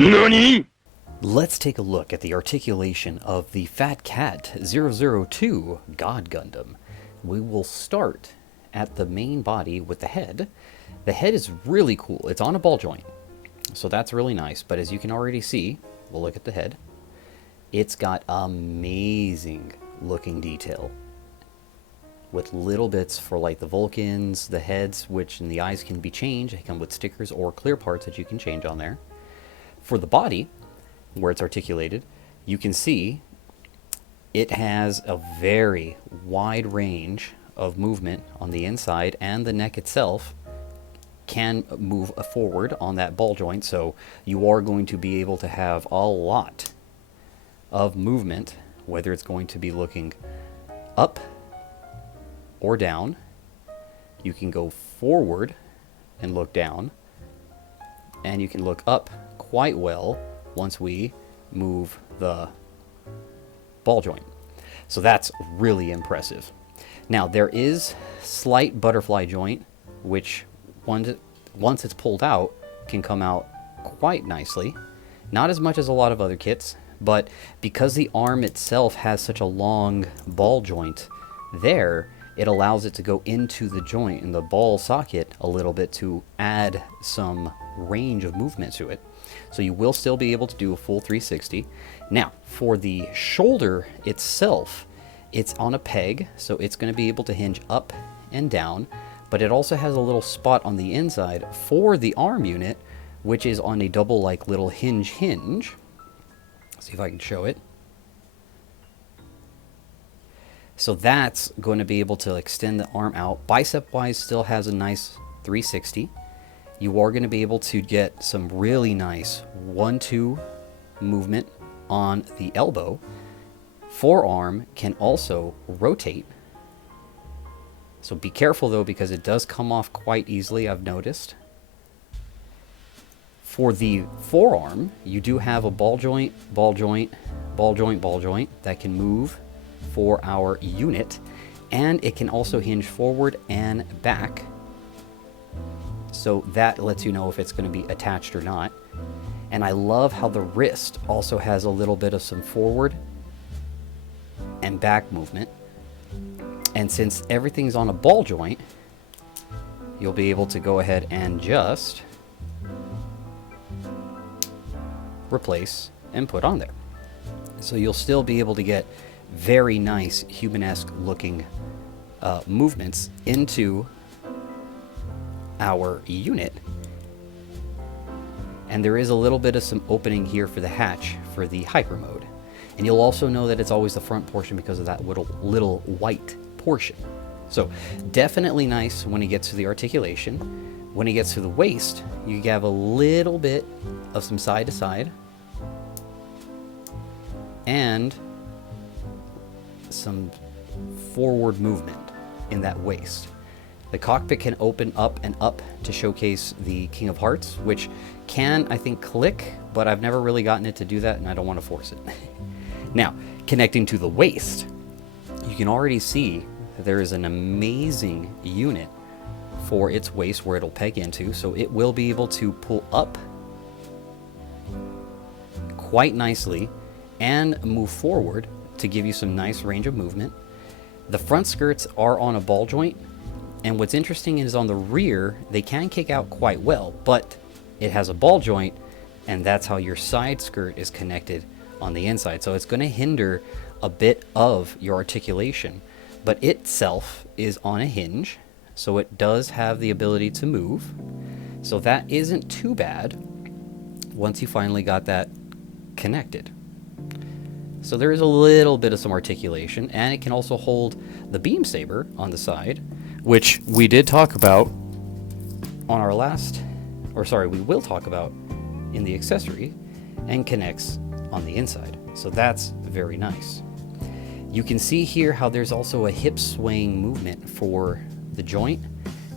NANI?! Let's take a look at the articulation of the Fat Cat 002 God Gundam. We will start at the main body with the head. The head is really cool. It's on a ball joint, so that's really nice. But as you can already see, we'll look at the head. It's got amazing looking detail with little bits for like the Vulcans, the heads, which and the eyes can be changed. They come with stickers or clear parts that you can change on there. For the body, where it's articulated, you can see it has a very wide range of movement on the inside, and the neck itself can move forward on that ball joint, so you are going to be able to have a lot of movement, whether it's going to be looking up or down. You can go forward and look down, and you can look up quite well once we move the ball joint. So that's really impressive. Now there is slight butterfly joint, which once it's pulled out can come out quite nicely. Not as much as a lot of other kits, but because the arm itself has such a long ball joint there, it allows it to go into the joint in the ball socket a little bit to add some range of movement to it. So you will still be able to do a full 360. Now, for the shoulder itself, it's on a peg, so it's going to be able to hinge up and down, but it also has a little spot on the inside for the arm unit, which is on a double like little hinge. See if I can show it. So that's going to be able to extend the arm out. Bicep-wise, still has a nice 360. You are going to be able to get some really nice 1-2 movement on the elbow. Forearm can also rotate. So be careful though, because it does come off quite easily, I've noticed. For the forearm, you do have a ball joint, ball joint, ball joint, ball joint that can move for our unit, and it can also hinge forward and back. So that lets you know if it's going to be attached or not. And I love how the wrist also has a little bit of some forward and back movement. And since everything's on a ball joint, you'll be able to go ahead and just replace and put on there. So you'll still be able to get very nice human-esque looking movements into our unit. And there is a little bit of some opening here for the hatch for the hyper mode. And you'll also know that it's always the front portion because of that little white portion. So definitely nice when it gets to the articulation. When it gets to the waist, you have a little bit of some side to side and some forward movement in that waist. The cockpit can open up and up to showcase the King of Hearts, which can, I think, click, but I've never really gotten it to do that, and I don't want to force it. Now, connecting to the waist, you can already see that there is an amazing unit for its waist where it'll peg into, so it will be able to pull up quite nicely and move forward to give you some nice range of movement. The front skirts are on a ball joint, and what's interesting is on the rear, they can kick out quite well, but it has a ball joint, and that's how your side skirt is connected on the inside. So it's going to hinder a bit of your articulation, but itself is on a hinge, so it does have the ability to move. So that isn't too bad once you finally got that connected. So there is a little bit of some articulation, and it can also hold the beam saber on the side, which we did talk about on our last, we will talk about in the accessory, and connects on the inside. So that's very nice. You can see here how there's also a hip swaying movement for the joint,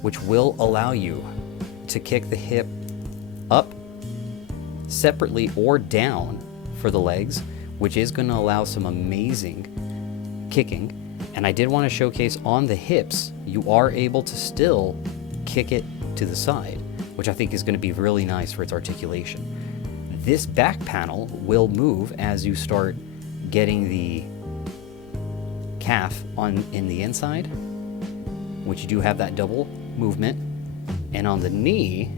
which will allow you to kick the hip up separately or down for the legs, which is going to allow some amazing kicking. And I did want to showcase on the hips, you are able to still kick it to the side, which I think is going to be really nice for its articulation. This back panel will move as you start getting the calf in the inside, which you do have that double movement. And on the knee,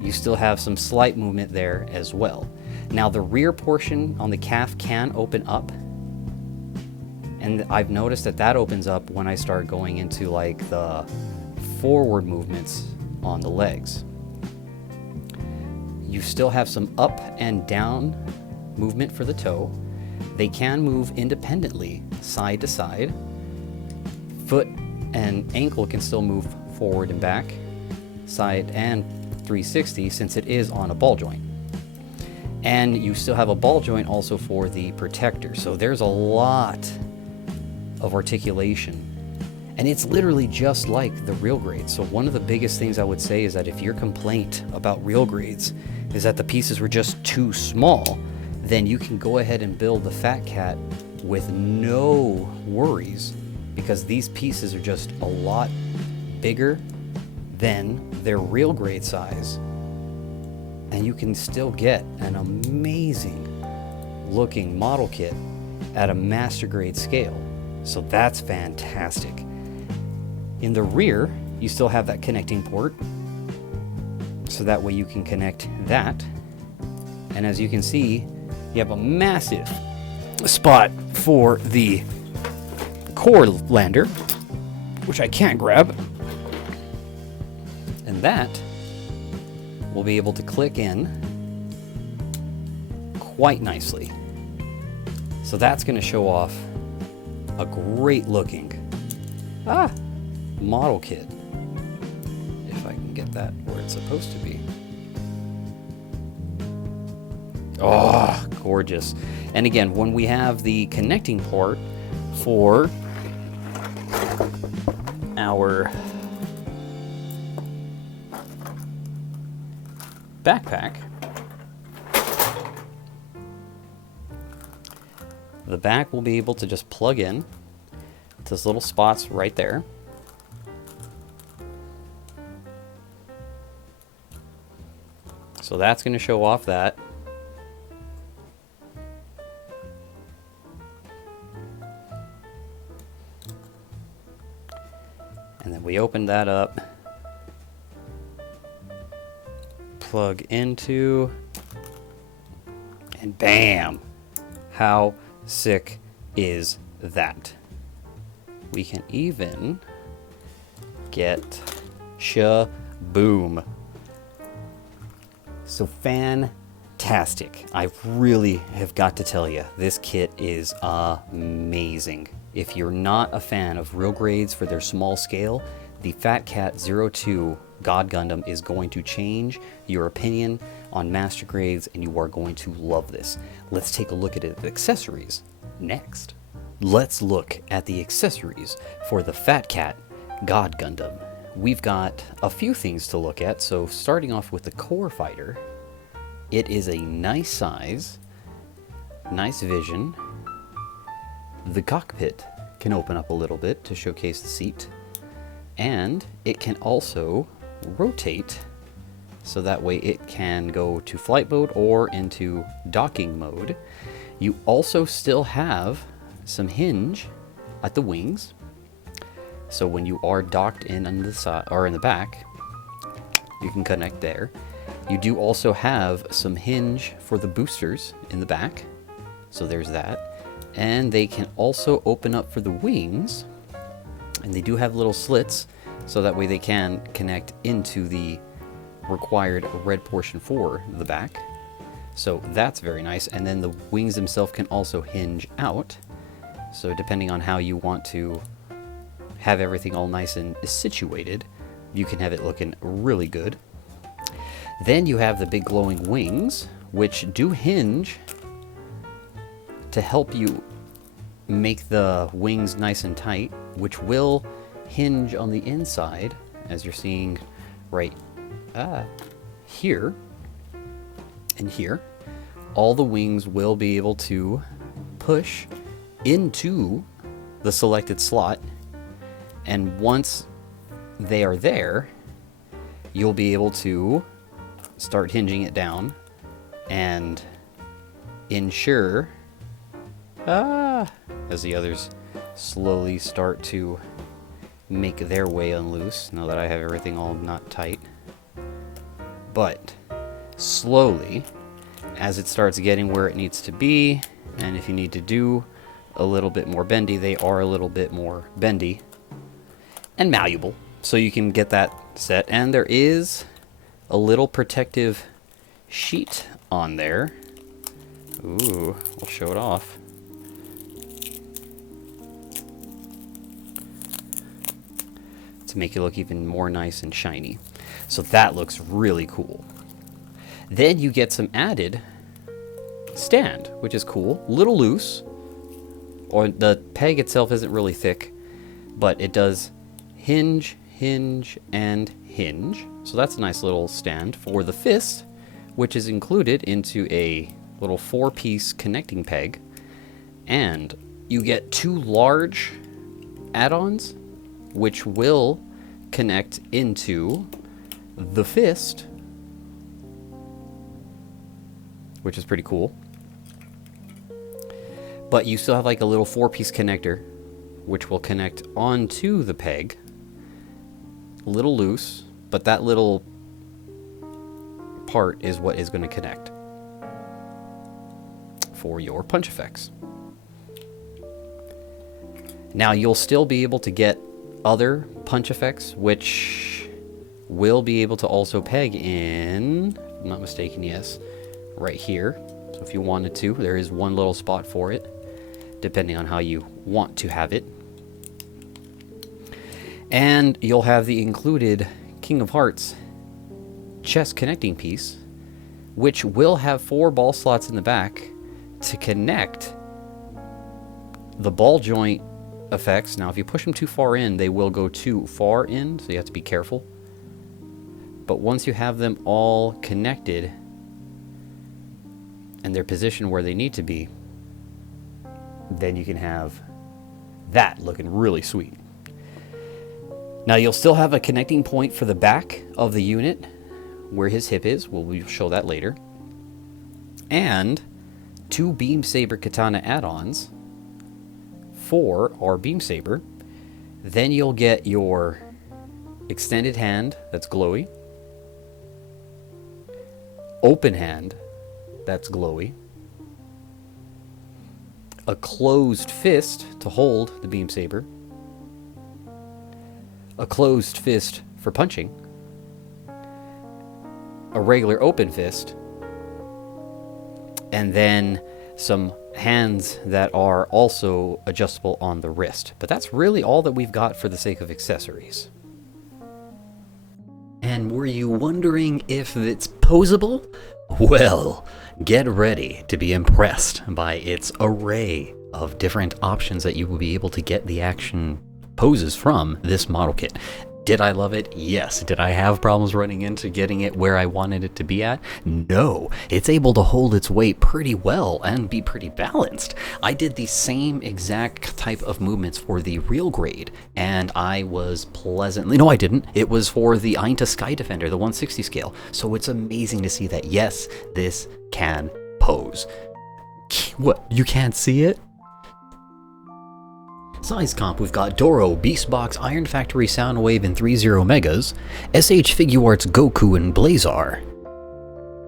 you still have some slight movement there as well. Now the rear portion on the calf can open up, and I've noticed that opens up when I start going into like the forward movements on the legs. You still have some up and down movement for the toe. They can move independently side to side. Foot and ankle can still move forward and back, side and 360, since it is on a ball joint. And you still have a ball joint also for the protector. So there's a lot of articulation. And it's literally just like the real grades. So one of the biggest things I would say is that if your complaint about real grades is that the pieces were just too small, then you can go ahead and build the Fat Cat with no worries, because these pieces are just a lot bigger than their real grade size. And you can still get an amazing looking model kit at a master grade scale. So that's fantastic. In the rear, you still have that connecting port, so that way you can connect that. And as you can see, you have a massive spot for the core lander, which I can't grab. And that will be able to click in quite nicely. So that's going to show off a great looking model kit, if I can get that where it's supposed to be. Oh, gorgeous. And again, when we have the connecting port for our backpack, the back will be able to just plug in to those little spots right there. So that's going to show off that. And then we open that up, plug into, and bam! How sick is that? We can even get shaboom. So fantastic. I really have got to tell you, this kit is amazing. If you're not a fan of real grades for their small scale, the Fat Cat 02 God Gundam is going to change your opinion on master grades, and you are going to love this. Let's take a look at the accessories next. Let's look at the accessories for the Fat Cat God Gundam. We've got a few things to look at. So starting off with the core fighter, it is a nice size, nice vision. The cockpit can open up a little bit to showcase the seat, and it can also rotate, so that way it can go to flight mode or into docking mode. You also still have some hinge at the wings, so when you are docked in on the side or in the back, you can connect there. You do also have some hinge for the boosters in the back, so there's that. And they can also open up for the wings, and they do have little slits, so that way they can connect into the required red portion for the back. So that's very nice. And then the wings themselves can also hinge out, so depending on how you want to have everything all nice and situated, you can have it looking really good. Then you have the big glowing wings, which do hinge to help you make the wings nice and tight, which will hinge on the inside, as you're seeing right here and here. All the wings will be able to push into the selected slot, and once they are there, you'll be able to start hinging it down and ensure, as the others slowly start to make their way unloose, now that I have everything all not tight. But slowly, as it starts getting where it needs to be, and if you need to do a little bit more bendy, they are a little bit more bendy and malleable, so you can get that set. And there is a little protective sheet on there. Ooh, I'll show it off. To make it look even more nice and shiny. So that looks really cool. Then you get some added stand, which is cool. Little loose, or the peg itself isn't really thick, but it does hinge, hinge, and hinge. So that's a nice little stand for the fist, which is included into a little 4-piece connecting peg. And you get 2 large add-ons, which will connect into the fist, which is pretty cool. But you still have like a little 4-piece connector, which will connect onto the peg. A little loose, but that little part is what is going to connect for your punch effects. Now you'll still be able to get other punch effects, which will be able to also peg in, if I'm not mistaken, yes, right here. So if you wanted to, there is one little spot for it, depending on how you want to have it. And you'll have the included King of Hearts chest connecting piece, which will have 4 ball slots in the back to connect the ball joint effects. Now, if you push them too far in, they will go too far in, so you have to be careful. But once you have them all connected and they're positioned where they need to be, then you can have that looking really sweet. Now, you'll still have a connecting point for the back of the unit where his hip is. We'll show that later. And 2 Beam Saber Katana add-ons for our Beam Saber. Then you'll get your extended hand that's glowy, open hand that's glowy, a closed fist to hold the Beam Saber, a closed fist for punching, a regular open fist, and then some hands that are also adjustable on the wrist. But that's really all that we've got for the sake of accessories. And were you wondering if it's posable? Well, get ready to be impressed by its array of different options that you will be able to get the action poses from this model kit. Did I love it? Yes. Did I have problems running into getting it where I wanted it to be at? No. It's able to hold its weight pretty well and be pretty balanced. I did the same exact type of movements for the real grade, and I was pleasantly... No, I didn't. It was for the Ainta Sky Defender, the 160 scale. So it's amazing to see that, yes, this can pose. What? You can't see it? Size comp, we've got Doro, Beastbox, Iron Factory Soundwave in 30 megas, SH Figuarts Goku and Blazar,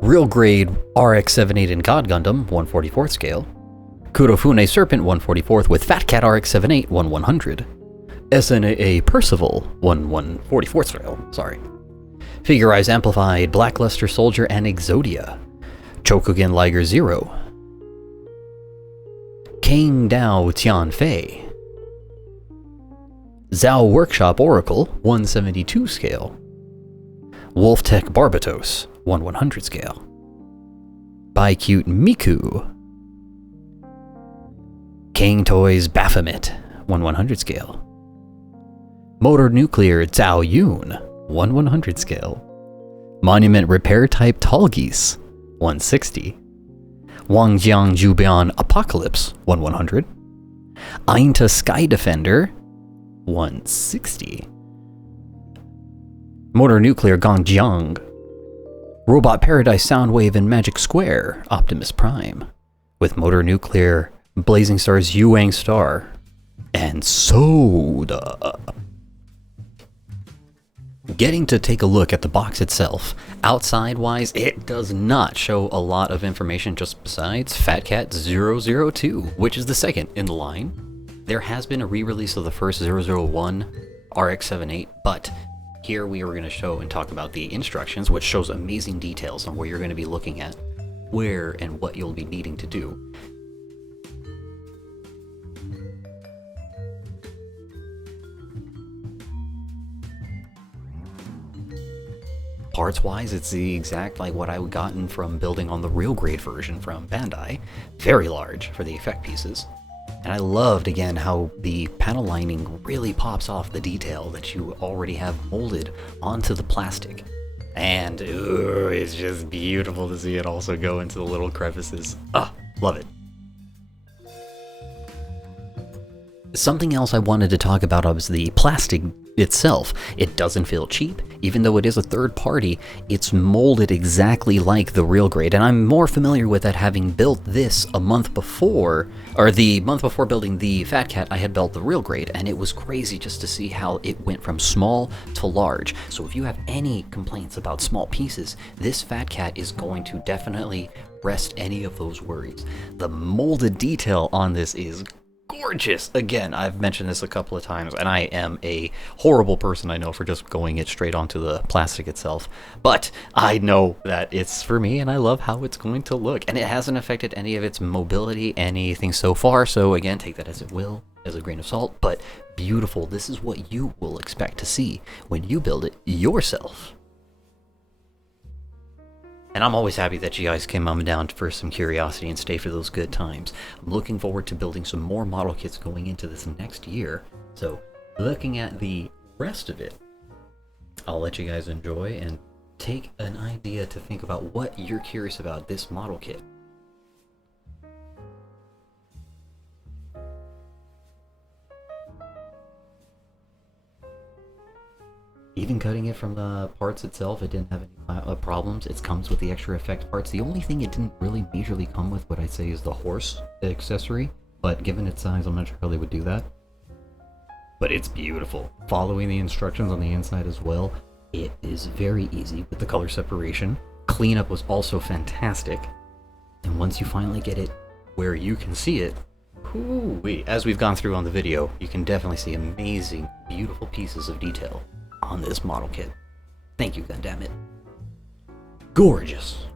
Real Grade RX-78 and God Gundam 1/44th scale, Kurofune Serpent 1/44th with Fat Cat RX-78 1/100, SNAA Percival 1/144th scale, sorry, Figure Eyes Amplified, Blackluster Soldier and Exodia, Chokugen Liger 0, Kang Dao Tian Fei, Zhao Workshop Oracle, 172 scale. Wolf Tech Barbatos, 1/100 scale. Bicute Miku. King Toys Baphomet, 1/100 scale. Motor Nuclear Zhao Yun, 1/100 scale. Monument Repair Type Tallgeese, 160. Wangjiang Jubian Apocalypse, 1/100. Ainta Sky Defender, 160. Motor Nuclear Gongjiang Robot Paradise Soundwave and Magic Square, Optimus Prime, with Motor Nuclear, Blazing Star's Yuang Star, and Soda. Getting to take a look at the box itself, outside-wise, it does not show a lot of information just besides Fat Cat 002, which is the second in the line. There has been a re-release of the first 001 RX-78, but here we are going to show and talk about the instructions, which shows amazing details on what you're going to be looking at, where and what you'll be needing to do. Parts-wise, it's the exact like what I gotten from building on the real grade version from Bandai. Very large for the effect pieces. And I loved, again, how the panel lining really pops off the detail that you already have molded onto the plastic. And it's just beautiful to see it also go into the little crevices. Love it. Something else I wanted to talk about was the plastic itself. It doesn't feel cheap. Even though it is a third party, it's molded exactly like the real grade. And I'm more familiar with that having built this a month before, or the month before building the Fat Cat, I had built the real grade. And it was crazy just to see how it went from small to large. So if you have any complaints about small pieces, this Fat Cat is going to definitely rest any of those worries. The molded detail on this is gorgeous. Again, I've mentioned this a couple of times, and I am a horrible person, I know, for just going it straight onto the plastic itself. But I know that it's for me, and I love how it's going to look. And it hasn't affected any of its mobility, anything so far. So again, take that as it will, as a grain of salt. But beautiful. This is what you will expect to see when you build it yourself. And I'm always happy that you guys came on down for some curiosity and stay for those good times. I'm looking forward to building some more model kits going into this next year. So, looking at the rest of it, I'll let you guys enjoy and take an idea to think about what you're curious about this model kit. Even cutting it from the parts itself, it didn't have any problems. It comes with the extra effect parts. The only thing it didn't really majorly come with, what I'd say, is the horse accessory. But given its size, I'm not sure how they would do that. But it's beautiful. Following the instructions on the inside as well, it is very easy with the color separation. Cleanup was also fantastic. And once you finally get it where you can see it, whoo-wee. As we've gone through on the video, you can definitely see amazing, beautiful pieces of detail on this model kit. Thank you, Gundam it. Gorgeous.